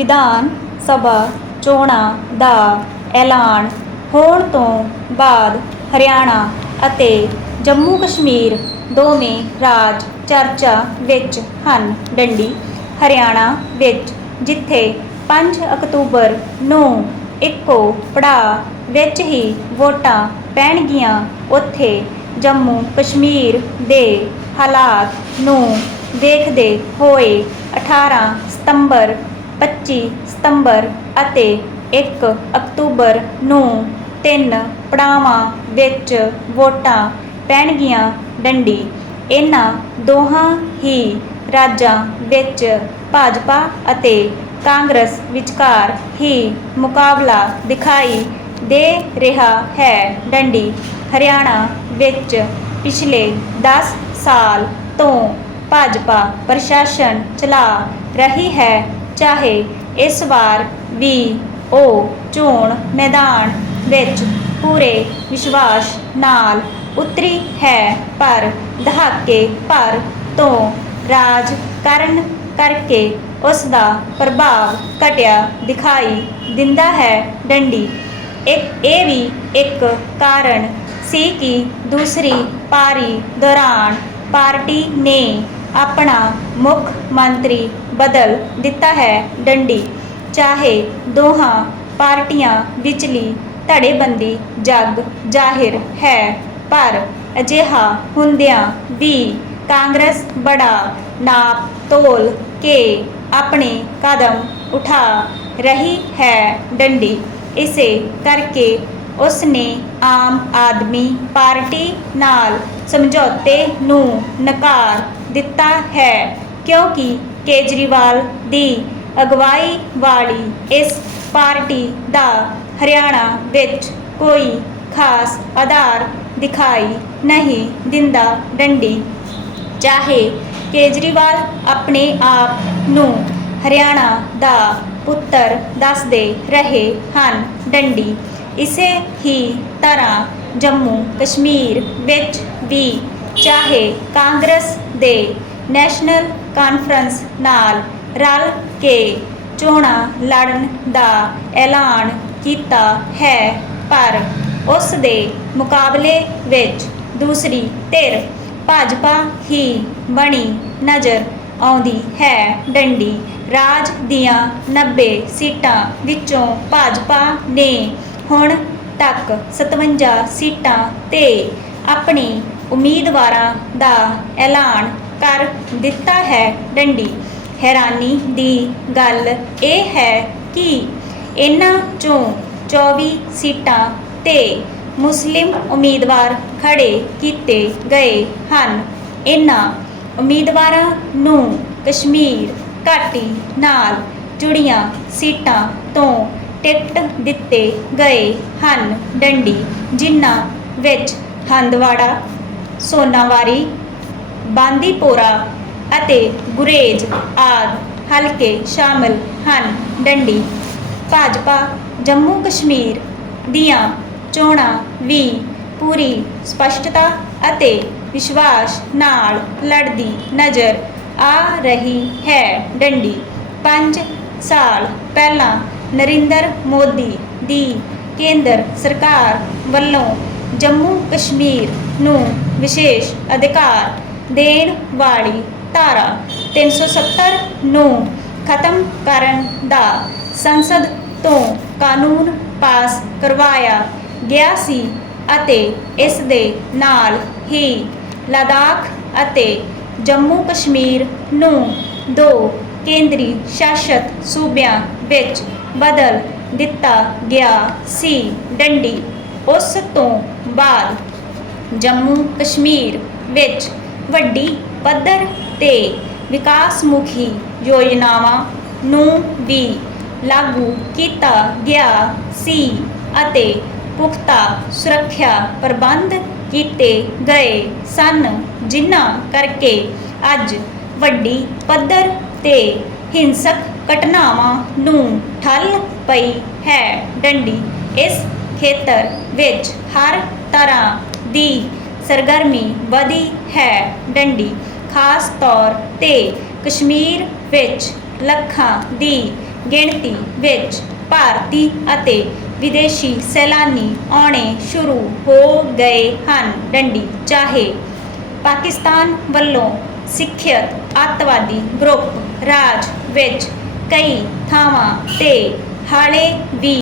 ਵਿਧਾਨ ਸਭਾ ਚੋਣਾਂ ਦਾ ਐਲਾਨ ਹੋਣ ਤੋਂ ਬਾਅਦ ਹਰਿਆਣਾ ਅਤੇ ਜੰਮੂ ਕਸ਼ਮੀਰ ਦੋਵੇਂ ਰਾਜ ਚਰਚਾ ਵਿੱਚ ਹਨ। ਡੰਡੀ, ਹਰਿਆਣਾ ਵਿੱਚ ਜਿੱਥੇ 5 ਅਕਤੂਬਰ ਨੂੰ ਇੱਕੋ ਪੜਾਅ ਵਿੱਚ ਹੀ ਵੋਟਾਂ ਪੈਣਗੀਆਂ, ਉੱਥੇ ਜੰਮੂ ਕਸ਼ਮੀਰ ਦੇ ਹਾਲਾਤ ਨੂੰ ਦੇਖਦੇ ਹੋਏ 18 ਸਤੰਬਰ 25 ਸਤੰਬਰ ਅਤੇ 1 ਅਕਤੂਬਰ ਨੂੰ ਤਿੰਨ ਪੜਾਵਾਂ ਵਿੱਚ ਵੋਟਾਂ ਪੈਣਗੀਆਂ ਡੰਡੀ। ਇਹਨਾਂ ਦੋਹਾਂ ਹੀ ਰਾਜਾਂ ਵਿੱਚ ਭਾਜਪਾ ਅਤੇ ਕਾਂਗਰਸ ਵਿਚਕਾਰ ਹੀ ਮੁਕਾਬਲਾ ਦਿਖਾਈ ਦੇ ਰਿਹਾ ਹੈ। ਡੰਡੀ, ਹਰਿਆਣਾ ਵਿੱਚ ਪਿਛਲੇ 10 ਸਾਲ ਤੋਂ ਭਾਜਪਾ ਪ੍ਰਸ਼ਾਸਨ ਚਲਾ ਰਹੀ ਹੈ। ਚਾਹੇ ਇਸ ਵਾਰ ਵੀ ਉਹ ਚੋਣ ਮੈਦਾਨ ਵਿੱਚ ਪੂਰੇ ਵਿਸ਼ਵਾਸ ਨਾਲ ਉਤਰੀ ਹੈ, ਪਰ ਦਹਾਕੇ ਭਰ ਤੋਂ ਰਾਜ ਕਰਨ ਕਰਕੇ ਉਸ ਦਾ ਪ੍ਰਭਾਵ ਘਟਿਆ ਦਿਖਾਈ ਦਿੰਦਾ ਹੈ ਡੰਡੀ। ਇੱਕ ਇਹ ਵੀ ਇੱਕ ਕਾਰਨ ਸੀ ਕਿ ਦੂਸਰੀ ਪਾਰੀ ਦੌਰਾਨ ਪਾਰਟੀ ਨੇ ਆਪਣਾ ਮੁੱਖ ਮੰਤਰੀ ਬਦਲ ਦਿੱਤਾ ਹੈ ਡੰਡੀ। ਚਾਹੇ ਦੋਹਾਂ ਪਾਰਟੀਆਂ ਵਿਚਲੀ ਧੜੇਬੰਦੀ ਜਗ ਜ਼ਾਹਿਰ ਹੈ, ਪਰ ਅਜਿਹਾ ਹੁੰਦਿਆਂ ਵੀ ਕਾਂਗਰਸ ਬੜਾ ਨਾਪ ਤੋਲ ਕੇ ਆਪਣੇ ਕਦਮ ਉਠਾ ਰਹੀ ਹੈ ਡੰਡੀ। ਇਸੇ ਕਰਕੇ ਉਸ ਨੇ ਆਮ ਆਦਮੀ ਪਾਰਟੀ ਨਾਲ ਸਮਝੌਤੇ ਨੂੰ ਨਕਾਰ ਦਿੱਤਾ ਹੈ, ਕਿਉਂਕਿ ਕੇਜਰੀਵਾਲ ਦੀ ਅਗਵਾਈ ਵਾਲੀ ਇਸ ਪਾਰਟੀ ਦਾ ਹਰਿਆਣਾ ਵਿੱਚ ਕੋਈ ਖਾਸ ਆਧਾਰ ਦਿਖਾਈ ਨਹੀਂ ਦਿੰਦਾ ਡੰਡੀ। ਚਾਹੇ ਕੇਜਰੀਵਾਲ ਆਪਣੇ ਆਪ ਨੂੰ ਹਰਿਆਣਾ ਦਾ ਪੁੱਤਰ ਦੱਸਦੇ ਰਹੇ ਹਨ, ਡੰਡੀ ਇਸੇ ਹੀ ਤਰ੍ਹਾਂ ਜੰਮੂ ਕਸ਼ਮੀਰ ਵਿੱਚ ਵੀ, ਚਾਹੇ ਕਾਂਗਰਸ ਦੇ ਨੈਸ਼ਨਲ ਕਾਨਫਰੰਸ ਨਾਲ ਰਲ ਕੇ ਚੋਣਾਂ ਲੜਨ ਦਾ ਐਲਾਨ ਕੀਤਾ ਹੈ, ਪਰ ਉਸ ਦੇ ਮੁਕਾਬਲੇ ਵਿੱਚ ਦੂਸਰੀ ਧਿਰ ਭਾਜਪਾ ਹੀ ਬਣੀ ਨਜ਼ਰ ਆਉਂਦੀ ਹੈ। ਡੰਡੀ ਰਾਜ ਦੀਆਂ 90 ਸੀਟਾਂ ਵਿੱਚੋਂ ਭਾਜਪਾ ਨੇ ਹੁਣ ਤੱਕ 57 ਸੀਟਾਂ ਤੇ ਆਪਣੀ ਉਮੀਦਵਾਰਾਂ ਦਾ ਐਲਾਨ ਕਰ ਦਿੱਤਾ ਹੈ। ਡੰਡੀ, ਹੈਰਾਨੀ ਦੀ ਗੱਲ ਇਹ ਹੈ ਕਿ ਇਹਨਾਂ ਚੋਂ 24 ਸੀਟਾਂ ਤੇ ਮੁਸਲਿਮ ਉਮੀਦਵਾਰ ਖੜੇ ਕੀਤੇ ਗਏ ਹਨ। ਇਹਨਾਂ ਉਮੀਦਵਾਰਾਂ ਨੂੰ ਕਸ਼ਮੀਰ ਘਾਟੀ ਨਾਲ ਜੁੜੀਆਂ ਸੀਟਾਂ ਤੋਂ ਟਿਕਟ ਦਿੱਤੇ ਗਏ ਹਨ। ਡੰਡੀ, ਜਿਨ੍ਹਾਂ ਵਿੱਚ ਹੰਦਵਾੜਾ ਸੋਨਾਵਾਰੀ, ਬਾਂਦੀਪੋਰਾ ਅਤੇ ਗੁਰੇਜ ਆਦਿ ਹਲਕੇ ਸ਼ਾਮਲ ਹਨ। ਡੰਡੀ, ਭਾਜਪਾ, ਜੰਮੂ ਕਸ਼ਮੀਰ ਦੀਆਂ ਚੋਣਾਂ ਵੀ ਪੂਰੀ ਸਪਸ਼ਟਤਾ ਅਤੇ ਵਿਸ਼ਵਾਸ ਨਾਲ ਲੜਦੀ ਨਜ਼ਰ ਆ ਰਹੀ ਹੈ। ਡੰਡੀ 5 ਸਾਲ ਪਹਿਲਾਂ ਨਰਿੰਦਰ ਮੋਦੀ ਦੀ ਕੇਂਦਰ ਸਰਕਾਰ ਵੱਲੋਂ ਜੰਮੂ ਕਸ਼ਮੀਰ ਨੂੰ ਵਿਸ਼ੇਸ਼ ਅਧਿਕਾਰ ਦੇਣ ਵਾਲੀ ਧਾਰਾ 370 ਨੂੰ ਖਤਮ ਕਰਨ ਦਾ ਸੰਸਦ ਤੋਂ ਕਾਨੂੰਨ ਪਾਸ ਕਰਵਾਇਆ ਗਿਆ ਸੀ ਅਤੇ ਇਸ ਦੇ ਨਾਲ ਹੀ ਲਦਾਖ ਅਤੇ ਜੰਮੂ ਕਸ਼ਮੀਰ ਨੂੰ ਦੋ ਕੇਂਦਰੀ ਸ਼ਾਸਤ ਸੂਬਿਆਂ ਵਿੱਚ ਬਦਲ ਦਿੱਤਾ ਗਿਆ ਸੀ। ਡੰਡੀ ਉਸ ਤੋਂ ਬਾਅਦ ਜੰਮੂ ਕਸ਼ਮੀਰ ਵਿੱਚ ਵੱਡੀ ਪੱਧਰ ਤੇ ਵਿਕਾਸਮੁਖੀ ਯੋਜਨਾਵਾਂ ਨੂੰ ਵੀ ਲਾਗੂ ਕੀਤਾ ਗਿਆ ਸੀ ਅਤੇ ਪੁਖਤਾ ਸੁਰੱਖਿਆ ਪ੍ਰਬੰਧ ਕੀਤੇ ਗਏ ਸਨ, ਜਿਨ੍ਹਾਂ ਕਰਕੇ ਅੱਜ ਵੱਡੀ ਪੱਧਰ ਤੇ ਹਿੰਸਕ ਘਟਨਾਵਾਂ ਨੂੰ ਠੱਲ ਪਈ ਹੈ। ਡੰਡੀ, ਇਸ ਖੇਤਰ ਵਿੱਚ ਹਰ ਤਰ੍ਹਾਂ ਦੀ ਸਰਗਰਮੀ ਵਧੀ ਹੈ। ਡੰਡੀ, ਖਾਸ ਤੌਰ ਤੇ ਕਸ਼ਮੀਰ ਵਿੱਚ ਲੱਖਾਂ ਦੀ ਗਿਣਤੀ ਵਿੱਚ ਭਾਰਤੀ ਅਤੇ ਵਿਦੇਸ਼ੀ ਸੈਲਾਨੀ ਆਉਣੇ ਸ਼ੁਰੂ ਹੋ ਗਏ ਹਨ। ਡੰਡੀ, ਚਾਹੇ ਪਾਕਿਸਤਾਨ ਵੱਲੋਂ ਸਿੱਖਿਅਤ ਅੱਤਵਾਦੀ ਗਰੁੱਪ ਰਾਜ ਵਿੱਚ ਕਈ ਥਾਵਾਂ ਤੇ ਹਾਲੇ ਵੀ